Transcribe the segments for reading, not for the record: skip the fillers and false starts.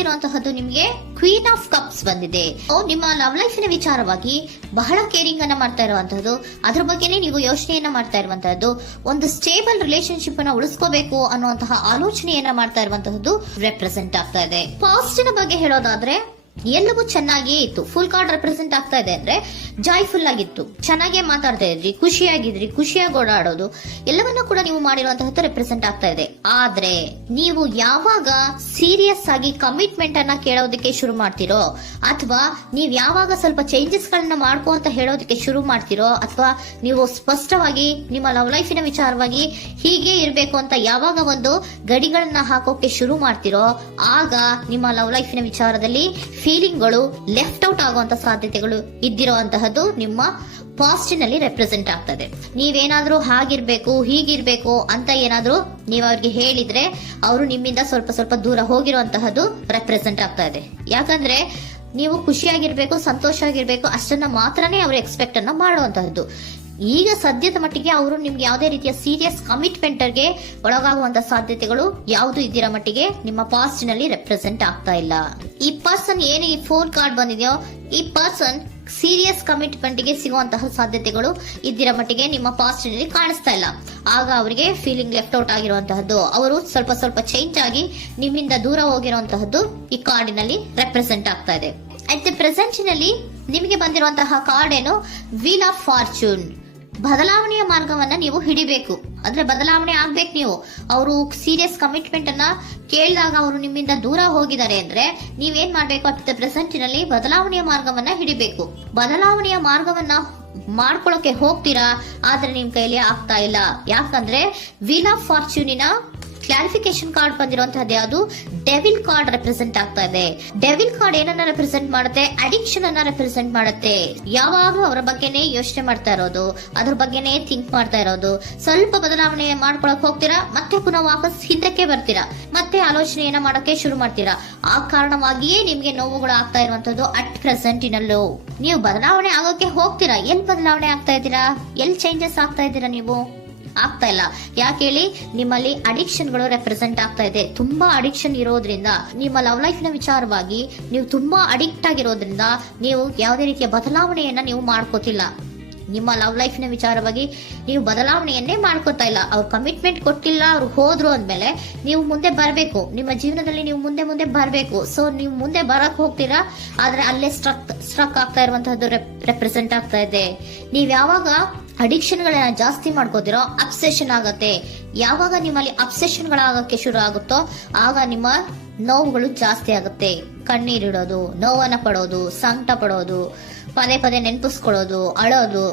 ಬಂದಿರುವಂತಹದ್ದು ನಿಮ್ಗೆ queen of cups ಬಂದಿದೆ. ನಿಮ್ಮ ಲವ್ ಲೈಫಿನ ವಿಚಾರವಾಗಿ ಬಹಳ ಕೇರಿಂಗ್ ಅನ್ನ ಮಾಡ್ತಾ ಇರುವಂತಹದ್ದು, ಅದ್ರ ಬಗ್ಗೆನೇ ನೀವು ಯೋಚನೆಯನ್ನ ಮಾಡ್ತಾ ಇರುವಂತಹದ್ದು, ಒಂದು ಸ್ಟೇಬಲ್ ರಿಲೇಶನ್ಶಿಪ್ ಅನ್ನ ಉಳಿಸ್ಕೋಬೇಕು ಅನ್ನುವಂತಹ ಆಲೋಚನೆಯನ್ನ ಮಾಡ್ತಾ ಇರುವಂತಹದ್ದು ರೆಪ್ರೆಸೆಂಟ್ ಆಗ್ತಾ ಇದೆ. ಪಾಸ್ಟಿನ ಬಗ್ಗೆ ಹೇಳೋದಾದ್ರೆ ಎಲ್ಲವೂ ಚೆನ್ನಾಗಿಯೇ ಇತ್ತು. ಫುಲ್ ಕಾರ್ಡ್ ರೆಪ್ರೆಸೆಂಟ್ ಆಗ್ತಾ ಇದೆ ಅಂದ್ರೆ ಜಾಯ್ಫುಲ್ ಆಗಿತ್ತು, ಚೆನ್ನಾಗೇ ಮಾತಾಡ್ತಾ ಇದ್ರಿ, ಖುಷಿಯಾಗಿದ್ರಿ, ಖುಷಿಯಾಗಿ ಓಡಾಡೋದು ಎಲ್ಲವನ್ನೂ ಕೂಡ ನೀವು ಮಾಡಿರುವಂತಹದ್ದು ರೆಪ್ರೆಸೆಂಟ್ ಆಗ್ತಾ ಇದೆ. ಆದ್ರೆ ನೀವು ಯಾವಾಗ ಸೀರಿಯಸ್ ಆಗಿ ಕಮಿಟ್ಮೆಂಟ್ ಅನ್ನ ಕೇಳೋದಕ್ಕೆ ಶುರು ಮಾಡ್ತಿರೋ, ಅಥವಾ ನೀವ್ ಯಾವಾಗ ಸ್ವಲ್ಪ ಚೇಂಜಸ್ ಗಳನ್ನ ಮಾಡ್ಕೋ ಅಂತ ಹೇಳೋದಕ್ಕೆ ಶುರು ಮಾಡ್ತಿರೋ, ಅಥವಾ ನೀವು ಸ್ಪಷ್ಟವಾಗಿ ನಿಮ್ಮ ಲವ್ ಲೈಫಿನ ವಿಚಾರವಾಗಿ ಹೀಗೆ ಇರಬೇಕು ಅಂತ ಯಾವಾಗ ಒಂದು ಗಡಿಗಳನ್ನ ಹಾಕೋಕೆ ಶುರು ಮಾಡ್ತಿರೋ, ಆಗ ನಿಮ್ಮ ಲವ್ ಲೈಫಿನ ವಿಚಾರದಲ್ಲಿ ಫೀಲಿಂಗ್ಗಳು ಲೆಫ್ಟ್ ಔಟ್ ಆಗುವಂತ ಸಾಧ್ಯತೆಗಳು ಇದ್ದಿರುವಂತಹದ್ದು ನಿಮ್ಮ ಪಾಸ್ಟಿನಲ್ಲಿ ರೆಪ್ರೆಸೆಂಟ್ ಆಗ್ತದೆ. ನೀವೇನಾದ್ರೂ ಹಾಗಿರ್ಬೇಕು ಹೀಗಿರ್ಬೇಕು ಅಂತ ಏನಾದ್ರೂ ನೀವು ಅವ್ರಿಗೆ ಹೇಳಿದ್ರೆ ಅವರು ನಿಮ್ಮಿಂದ ಸ್ವಲ್ಪ ಸ್ವಲ್ಪ ದೂರ ಹೋಗಿರುವಂತಹದ್ದು ರೆಪ್ರೆಸೆಂಟ್ ಆಗ್ತಾ ಇದೆ. ಯಾಕಂದ್ರೆ ನೀವು ಖುಷಿಯಾಗಿರ್ಬೇಕು, ಸಂತೋಷ ಆಗಿರ್ಬೇಕು ಅಷ್ಟನ್ನ ಮಾತ್ರನೇ ಅವರು ಎಕ್ಸ್ಪೆಕ್ಟ್ ಅನ್ನ ಮಾಡುವಂತಹದ್ದು. ಈಗ ಸದ್ಯದ ಮಟ್ಟಿಗೆ ಅವರು ನಿಮ್ಗೆ ಯಾವುದೇ ರೀತಿಯ ಸೀರಿಯಸ್ ಕಮಿಟ್ಮೆಂಟ್ ಗೆ ಒಳಗಾಗುವಂತ ಸಾಧ್ಯತೆಗಳು ಯಾವುದು ಇದ್ದಿರೋ ಮಟ್ಟಿಗೆ ನಿಮ್ಮ ಪಾಸ್ಟ್ ನಲ್ಲಿ ರೆಪ್ರೆಸೆಂಟ್ ಆಗ್ತಾ ಇಲ್ಲ. ಈ ಪರ್ಸನ್ ಏನು ಈ 4 ಕಾರ್ಡ್ ಬಂದಿದೆಯೋ, ಈ ಪರ್ಸನ್ ಸೀರಿಯಸ್ ಕಮಿಟ್ಮೆಂಟ್ ಗೆ ಸಿಗುವಂತಹ ಸಾಧ್ಯತೆಗಳು ಇದ್ದಿರೋ ಮಟ್ಟಿಗೆ ನಿಮ್ಮ ಪಾಸ್ಟ್ ನಲ್ಲಿ ಕಾಣಿಸ್ತಾ ಇಲ್ಲ. ಆಗ ಅವರಿಗೆ ಫೀಲಿಂಗ್ ಲೆಫ್ಟ್ ಔಟ್ ಆಗಿರುವಂತಹದ್ದು, ಅವರು ಸ್ವಲ್ಪ ಸ್ವಲ್ಪ ಚೇಂಜ್ ಆಗಿ ನಿಮ್ಮಿಂದ ದೂರ ಹೋಗಿರುವಂತಹದ್ದು ಈ ಕಾರ್ಡಿನಲ್ಲಿ ರೆಪ್ರೆಸೆಂಟ್ ಆಗ್ತಾ ಇದೆ. ಅಟ್ ದ ಪ್ರೆಸೆಂಟ್ ನಲ್ಲಿ ನಿಮಗೆ ಬಂದಿರುವಂತಹ ಕಾರ್ಡ್ ಏನು, ವೀಲ್ ಆಫ್ ಫಾರ್ಚೂನ್. ಬದಲಾವಣೆಯ ಮಾರ್ಗವನ್ನ ನೀವು ಹಿಡಿಬೇಕು, ಅಂದ್ರೆ ಬದಲಾವಣೆ ಆಗ್ಬೇಕು. ನೀವು ಅವರು ಸೀರಿಯಸ್ ಕಮಿಟ್ಮೆಂಟ್ ಅನ್ನ ಕೇಳಿದಾಗ ಅವರು ನಿಮ್ಮಿಂದ ದೂರ ಹೋಗಿದ್ದಾರೆ ಅಂದ್ರೆ ನೀವೇನ್ ಮಾಡ್ಬೇಕು, ಅಟ್ ದ ಪ್ರೆಸೆಂಟ್ ನಲ್ಲಿ ಬದಲಾವಣೆಯ ಮಾರ್ಗವನ್ನ ಹಿಡಿಬೇಕು. ಬದಲಾವಣೆಯ ಮಾರ್ಗವನ್ನ ಮಾಡ್ಕೊಳ್ಳೋಕೆ ಹೋಗ್ತೀರಾ, ಆದ್ರೆ ನಿಮ್ ಕೈಲಿ ಆಗ್ತಾ ಇಲ್ಲ. ಯಾಕಂದ್ರೆ ವೀಲ್ ಆಫ್ ಫಾರ್ಚೂನಿನ ಕ್ಲಾರಿಫಿಕೇಶನ್ ಕಾರ್ಡ್ ಬಂದಿರುವಂತಹದ್ದು ಯಾವುದು, ಡೆವಿಲ್ ಕಾರ್ಡ್ ರೆಪ್ರೆಸೆಂಟ್ ಆಗ್ತಾ ಇದೆ. ಡೆವಿಲ್ ಕಾರ್ಡ್ ಏನನ್ನ ರೆಪ್ರೆಸೆಂಟ್ ಮಾಡುತ್ತೆ, ಅಡಿಕ್ಷನ್ ಅನ್ನ ರೆಪ್ರೆಸೆಂಟ್ ಮಾಡುತ್ತೆ. ಯಾವಾಗ್ಲೂ ಅವರ ಬಗ್ಗೆನೇ ಯೋಚನೆ ಮಾಡ್ತಾ ಇರೋದು, ಅದ್ರ ಬಗ್ಗೆನೇ ಥಿಂಕ್ ಮಾಡ್ತಾ ಇರೋದು. ಸ್ವಲ್ಪ ಬದಲಾವಣೆ ಮಾಡ್ಕೊಳಕ್ ಹೋಗ್ತೀರಾ, ಮತ್ತೆ ಪುನಃ ವಾಪಸ್ ಹಿಂದಕ್ಕೆ ಬರ್ತೀರಾ, ಮತ್ತೆ ಆಲೋಚನೆಯನ್ನ ಮಾಡೋಕೆ ಶುರು ಮಾಡ್ತೀರಾ. ಆ ಕಾರಣವಾಗಿಯೇ ನಿಮ್ಗೆ ನೋವುಗಳು ಆಗ್ತಾ ಇರುವಂತದ್ದು ಅಟ್ ಪ್ರೆಸೆಂಟ್ ನಲ್ಲೂ. ನೀವು ಬದಲಾವಣೆ ಆಗೋಕೆ ಹೋಗ್ತೀರಾ, ಎಲ್ಲಿ ಬದಲಾವಣೆ ಆಗ್ತಾ ಇದ್ದೀರಾ, ಎಲ್ಲಿ ಚೇಂಜಸ್ ಆಗ್ತಾ ಇದ್ದೀರಾ, ನೀವು ಆಗ್ತಾ ಇಲ್ಲ. ಯಾಕೆ ಹೇಳಿ, ನಿಮ್ಮಲ್ಲಿ ಅಡಿಕ್ಷನ್ ಗಳು ರೆಪ್ರೆಸೆಂಟ್ ಆಗ್ತಾ ಇದೆ. ತುಂಬಾ ಅಡಿಕ್ಷನ್ ಇರೋದ್ರಿಂದ, ನಿಮ್ಮ ಲವ್ ಲೈಫ್ ನ ವಿಚಾರವಾಗಿ ನೀವು ತುಂಬಾ ಅಡಿಕ್ಟ್ ಆಗಿರೋದ್ರಿಂದ ನೀವು ಯಾವುದೇ ರೀತಿಯ ಬದಲಾವಣೆಯನ್ನ ನೀವು ಮಾಡ್ಕೋತಿಲ್ಲ. ನಿಮ್ಮ ಲವ್ ಲೈಫ್ ನ ವಿಚಾರವಾಗಿ ನೀವು ಬದಲಾವಣೆಯನ್ನೇ ಮಾಡ್ಕೋತಾ ಇಲ್ಲ. ಅವ್ರು ಕಮಿಟ್ಮೆಂಟ್ ಕೊಟ್ಟಿಲ್ಲ, ಅವ್ರು ಹೋದ್ರು ಅಂದ್ಮೇಲೆ ನೀವು ಮುಂದೆ ಬರಬೇಕು, ನಿಮ್ಮ ಜೀವನದಲ್ಲಿ ನೀವು ಮುಂದೆ ಮುಂದೆ ಬರಬೇಕು. ಸೊ ನೀವು ಮುಂದೆ ಬರಕ್ ಹೋಗ್ತೀರಾ, ಆದ್ರೆ ಅಲ್ಲೇ ಸ್ಟ್ರಕ್ ಆಗ್ತಾ ಇರುವಂತಹದ್ದು ರೆಪ್ರೆಸೆಂಟ್ ಆಗ್ತಾ ಇದೆ. ನೀವ್ ಯಾವಾಗ ಅಡಿಕ್ಷನ್ ಗಳನ್ನ ಜಾಸ್ತಿ ಮಾಡ್ಕೋತಿರೋ, ಅಬ್ಸೆಷನ್ ಆಗತ್ತೆ. ಯಾವಾಗ ನಿಮ್ಮಲ್ಲಿ ಅಬ್ಸೆಷನ್ ಗಳಾಗಕ್ಕೆ ಶುರು ಆಗುತ್ತೋ ಆಗ ನಿಮ್ಮ ನೋವುಗಳು ಜಾಸ್ತಿ ಆಗುತ್ತೆ. ಕಣ್ಣೀರಿಡೋದು, ನೋವನ್ನ ಪಡೋದು, ಸಂಕಟ ಪಡೋದು, ಪದೇ ಪದೇ ನೆನಪಿಸ್ಕೊಳ್ಳೋದು, ಅಳೋದು,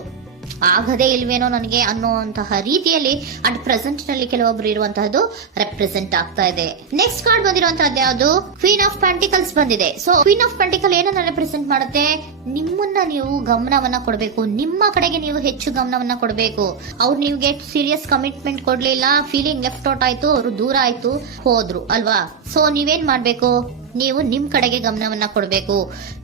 ಆಗದೇ ಇಲ್ವೇನೋ ನನಗೆ ಅನ್ನುವಂತಹ ರೀತಿಯಲ್ಲಿ ಅಟ್ ಪ್ರೆಸೆಂಟ್ ನಲ್ಲಿ ಕೆಲವೊಬ್ರು ಇರುವಂತಹದ್ದು ರೆಪ್ರೆಸೆಂಟ್ ಆಗ್ತಾ ಇದೆ. ನೆಕ್ಸ್ಟ್ ಕಾರ್ಡ್ ಬಂದಿರುವಂತಹದ್ದು ಯಾವುದು, ಕ್ವೀನ್ ಆಫ್ ಪೆಂಟಿಕಲ್ಸ್ ಬಂದಿದೆ. ಸೊ ಕ್ವೀನ್ ಆಫ್ ಪೆಂಟಿಕಲ್ ಏನನ್ನ ರೆಪ್ರೆಸೆಂಟ್ ಮಾಡುತ್ತೆ, ನಿಮ್ಮನ್ನ ನೀವು ಗಮನವನ್ನ ಕೊಡಬೇಕು, ನಿಮ್ಮ ಕಡೆಗೆ ನೀವು ಹೆಚ್ಚು ಗಮನವನ್ನ ಕೊಡಬೇಕು. ಅವ್ರು ನಿಮ್ಗೆ ಸೀರಿಯಸ್ ಕಮಿಟ್ಮೆಂಟ್ ಕೊಡ್ಲಿಲ್ಲ, ಫೀಲಿಂಗ್ ಲೆಫ್ಟ್ ಔಟ್ ಆಯ್ತು, ಅವರು ದೂರ ಆಯ್ತು, ಹೋದ್ರು ಅಲ್ವಾ. ಸೊ ನೀವೇನ್ ಮಾಡ್ಬೇಕು, ನೀವು ನಿಮ್ ಕಡೆಗೆ ಗಮನವನ್ನ ಕೊಡಬೇಕು.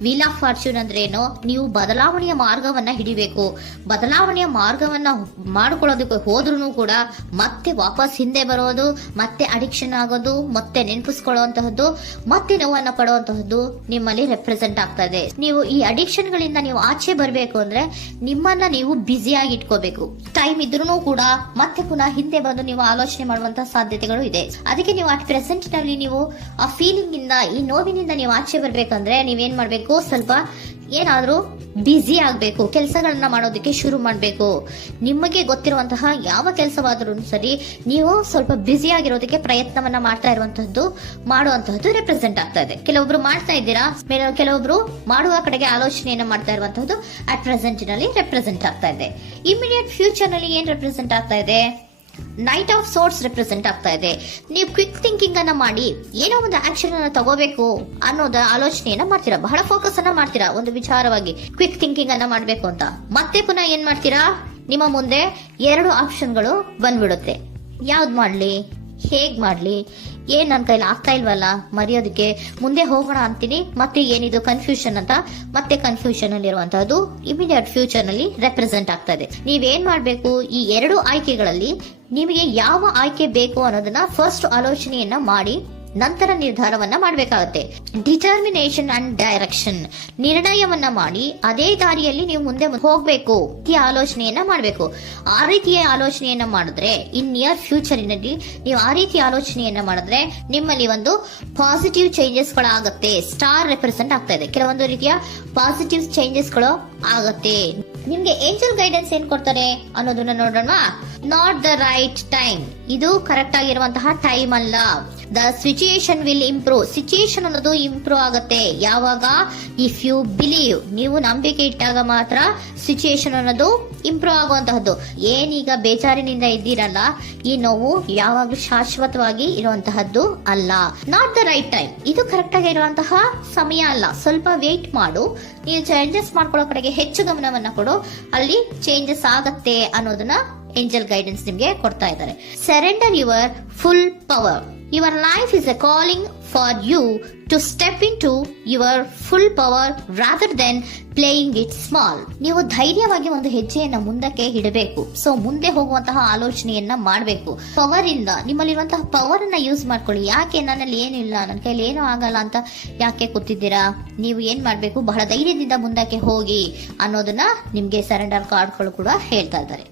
ವೀಲ್ ಆಫ್ ಫಾರ್ಚೂನ್ ಅಂದ್ರೆ ಏನು, ನೀವು ಬದಲಾವಣೆಯ ಮಾರ್ಗವನ್ನ ಹಿಡಿಬೇಕು. ಬದಲಾವಣೆಯ ಮಾರ್ಗವನ್ನ ಮಾಡ್ಕೊಳ್ಳೋದಕ್ಕೆ ಹೋದ್ರೂ ಕೂಡ ಮತ್ತೆ ವಾಪಸ್ ಹಿಂದೆ ಬರೋದು, ಮತ್ತೆ ಅಡಿಕ್ಷನ್ ಆಗೋದು, ಮತ್ತೆ ನೆನಪಿಸ್ಕೊಳ್ಳುವಂತಹದ್ದು, ಮತ್ತೆ ನೋವನ್ನ ಪಡುವಂತಹದ್ದು ನಿಮ್ಮಲ್ಲಿ ರೆಪ್ರೆಸೆಂಟ್ ಆಗ್ತಾ ಇದೆ. ನೀವು ಈ ಅಡಿಕ್ಷನ್ ಗಳಿಂದ ನೀವು ಆಚೆ ಬರಬೇಕು ಅಂದ್ರೆ ನಿಮ್ಮನ್ನ ನೀವು ಬ್ಯುಸಿಯಾಗಿ ಇಟ್ಕೋಬೇಕು. ಟೈಮ್ ಇದ್ರೂ ಕೂಡ ಮತ್ತೆ ಪುನಃ ಹಿಂದೆ ಬಂದು ನೀವು ಆಲೋಚನೆ ಮಾಡುವಂತಹ ಸಾಧ್ಯತೆಗಳು ಇದೆ. ಅದಕ್ಕೆ ನೀವು ಅಟ್ ಪ್ರೆಸೆಂಟ್ ನಲ್ಲಿ ನೀವು ಆ ಫೀಲಿಂಗ್ ಇಂದ, ಈ ನೋವಿನಿಂದ ನೀವು ಆಚೆ ಬರ್ಬೇಕಂದ್ರೆ ನೀವೇನ್ ಮಾಡ್ಬೇಕು, ಸ್ವಲ್ಪ ಏನಾದ್ರೂ ಬ್ಯುಸಿ ಆಗ್ಬೇಕು, ಕೆಲಸಗಳನ್ನ ಮಾಡೋದಕ್ಕೆ ಶುರು ಮಾಡ್ಬೇಕು. ನಿಮಗೆ ಗೊತ್ತಿರುವಂತಹ ಯಾವ ಕೆಲಸವಾದ್ರೂ ಸರಿ, ನೀವು ಸ್ವಲ್ಪ ಬ್ಯುಸಿ ಆಗಿರೋದಕ್ಕೆ ಪ್ರಯತ್ನವನ್ನ ಮಾಡ್ತಾ ಇರುವಂತಹದ್ದು, ಮಾಡುವಂತಹದ್ದು ರೆಪ್ರೆಸೆಂಟ್ ಆಗ್ತಾ ಇದೆ. ಕೆಲವೊಬ್ರು ಮಾಡ್ತಾ ಇದ್ದೀರಾ, ಕೆಲವೊಬ್ರು ಮಾಡುವ ಕಡೆಗೆ ಆಲೋಚನೆಯನ್ನ ಮಾಡ್ತಾ ಇರುವಂತಹದ್ದು ಅಟ್ ಪ್ರೆಸೆಂಟ್ ನಲ್ಲಿ ರೆಪ್ರೆಸೆಂಟ್ ಆಗ್ತಾ ಇದೆ. ಇಮಿಡಿಯೇಟ್ ಫ್ಯೂಚರ್ ನಲ್ಲಿ ಏನ್ ರೆಪ್ರೆಸೆಂಟ್ ಆಗ್ತಾ ಇದೆ, ನೈಟ್ ಆಫ್ ಸೋರ್ಟ್ಸ್ ರೆಪ್ರೆಸೆಂಟ್ ಆಗ್ತಾ ಇದೆ. ನೀವು ಕ್ವಿಕ್ ಥಿಂಕಿಂಗ್ ಅನ್ನ ಮಾಡಿ ಏನೋ ಒಂದು ಆಕ್ಷನ್ ಅನ್ನ ತಗೋಬೇಕು ಅನ್ನೋದ ಆಲೋಚನೆಯನ್ನ ಮಾಡ್ತೀರಾ, ಬಹಳ ಫೋಕಸ್ ಅನ್ನ ಮಾಡ್ತೀರಾ ಒಂದು ವಿಚಾರವಾಗಿ, ಕ್ವಿಕ್ ಥಿಂಕಿಂಗ್ ಅನ್ನ ಮಾಡ್ಬೇಕು ಅಂತ. ಮತ್ತೆ ಪುನಃ ಏನ್ ಮಾಡ್ತೀರಾ, ನಿಮ್ಮ ಮುಂದೆ 2 ಆಪ್ಷನ್ಗಳು ಬಂದ್ಬಿಡುತ್ತೆ. ಯಾವ್ದು ಮಾಡ್ಲಿ, ಹೇಗ್ ಮಾಡ್ಲಿ, ಏನ್ ನನ್ನ ಕೈಲಿ ಆಗ್ತಾ ಇಲ್ವಲ್ಲ ಮರೆಯೋದಕ್ಕೆ, ಮುಂದೆ ಹೋಗೋಣ ಅಂತೀನಿ, ಮತ್ತೆ ಏನಿದು ಕನ್ಫ್ಯೂಷನ್ ಅಂತ, ಮತ್ತೆ ಕನ್ಫ್ಯೂಷನ್ ಅಲ್ಲಿ ಇರುವಂತಹದ್ದು ಇಮಿಡಿಯೇಟ್ ಫ್ಯೂಚರ್ ನಲ್ಲಿ ರೆಪ್ರೆಸೆಂಟ್ ಆಗ್ತಾ ಇದೆ. ನೀವೇನ್ ಮಾಡ್ಬೇಕು, ಈ 2 ಆಯ್ಕೆಗಳಲ್ಲಿ ನಿಮಗೆ ಯಾವ ಆಯ್ಕೆ ಬೇಕು ಅನ್ನೋದನ್ನ ಫಸ್ಟ್ ಆಲೋಚನೆಯನ್ನ ಮಾಡಿ ನಂತರ ನಿರ್ಧಾರವನ್ನ ಮಾಡಬೇಕಾಗುತ್ತೆ. ಡಿಟರ್ಮಿನೇಷನ್ ಅಂಡ್ ಡೈರೆಕ್ಷನ್, ನಿರ್ಣಯವನ್ನ ಮಾಡಿ ಅದೇ ದಾರಿಯಲ್ಲಿ ನೀವು ಮುಂದೆ ಹೋಗ್ಬೇಕು ಈ ಆಲೋಚನೆಯನ್ನ ಮಾಡಬೇಕು. ಆ ರೀತಿಯ ಆಲೋಚನೆಯನ್ನ ಮಾಡಿದ್ರೆ ಇನ್ ನಿಯರ್ ಫ್ಯೂಚರಿನಲ್ಲಿ ನೀವು ಆ ರೀತಿ ಆಲೋಚನೆಯನ್ನ ಮಾಡಿದ್ರೆ ನಿಮ್ಮಲ್ಲಿ ಒಂದು ಪಾಸಿಟಿವ್ ಚೇಂಜಸ್ ಗಳಾಗುತ್ತೆ. ಸ್ಟಾರ್ ರೆಪ್ರೆಸೆಂಟ್ ಆಗ್ತಾ ಇದೆ, ಕೆಲವೊಂದು ರೀತಿಯ ಪಾಸಿಟಿವ್ ಚೇಂಜಸ್ ಗಳು ಆಗತ್ತೆ. ನಿಮ್ಗೆ ಏಂಜಲ್ ಗೈಡೆನ್ಸ್ ಏನ್ ಕೊಡ್ತಾರೆ ಅನ್ನೋದನ್ನ ನೋಡೋಣ. ನಾಟ್ ದ ರೈಟ್ ಟೈಮ್, ಇದು ಕರೆಕ್ಟ್ ಆಗಿರುವಂತಹ ಟೈಮ್ ಅಲ್ಲ. The situation will improve, situation ಅನ್ನೋದು ಇಂಪ್ರೂವ್ ಆಗುತ್ತೆ ಯಾವಾಗ, ಇಫ್ ಯು ಬಿಲೀವ್, ನೀವು ನಂಬಿಕೆ ಇಟ್ಟಾಗ ಮಾತ್ರ ಸಿಚುಯೇಷನ್ ಅನ್ನೋದು ಇಂಪ್ರೂವ್ ಆಗುವಂತಹದ್ದು. ಏನೀಗ ಬೇಜಾರಿನಿಂದ ಇದ್ದೀರಲ್ಲ, ಈ ನೋವು ಯಾವಾಗ್ಲೂ ಶಾಶ್ವತವಾಗಿ ಇರುವಂತಹದ್ದು ಅಲ್ಲ. ನಾಟ್ ದ ರೈಟ್ ಟೈಮ್, ಇದು ಕರೆಕ್ಟ್ ಆಗಿರುವಂತಹ ಸಮಯ ಅಲ್ಲ, ಸ್ವಲ್ಪ ವೇಟ್ ಮಾಡು, ನೀವು ಚೇಂಜಸ್ ಮಾಡ್ಕೊಳ್ಳೋ ಕಡೆಗೆ ಹೆಚ್ಚು ಗಮನವನ್ನ ಕೊಡು, ಅಲ್ಲಿ ಚೇಂಜಸ್ ಆಗತ್ತೆ ಅನ್ನೋದನ್ನ ಏಂಜಲ್ ಗೈಡೆನ್ಸ್ ನಿಮ್ಗೆ ಕೊಡ್ತಾ ಇದ್ದಾರೆ. Surrender your full power. Your life is a calling for you to step into your full power rather than playing it small. ನೀವು ಧೈರ್ಯವಾಗಿ ಒಂದು ಹೆಜ್ಜೆಯನ್ನ ಮುಂದಕ್ಕೆ ಇಡಬೇಕು. ಸೊ ಮುಂದೆ ಹೋಗುವಂತಹ ಆಲೋಚನೆಯನ್ನ ಮಾಡಬೇಕು. ಪವರ್ ಇಂದ, ನಿಮ್ಮಲ್ಲಿರುವಂತಹ ಪವರ್ ಅನ್ನ ಯೂಸ್ ಮಾಡ್ಕೊಳ್ಳಿ. ಯಾಕೆ ನನ್ನಲ್ಲಿ ಏನಿಲ್ಲ, ನನ್ನ ಕೈಲಿ ಏನೂ ಆಗಲ್ಲ ಅಂತ ಯಾಕೆ ಕೂತಿದ್ದೀರಾ? ನೀವು ಏನ್ ಮಾಡ್ಬೇಕು, ಬಹಳ ಧೈರ್ಯದಿಂದ ಮುಂದಕ್ಕೆ ಹೋಗಿ ಅನ್ನೋದನ್ನ ನಿಮ್ಗೆ ಸರೆಂಡರ್ ಕಾರ್ಡ್ಗಳು ಕೂಡ ಹೇಳ್ತಾ ಇದ್ದಾರೆ.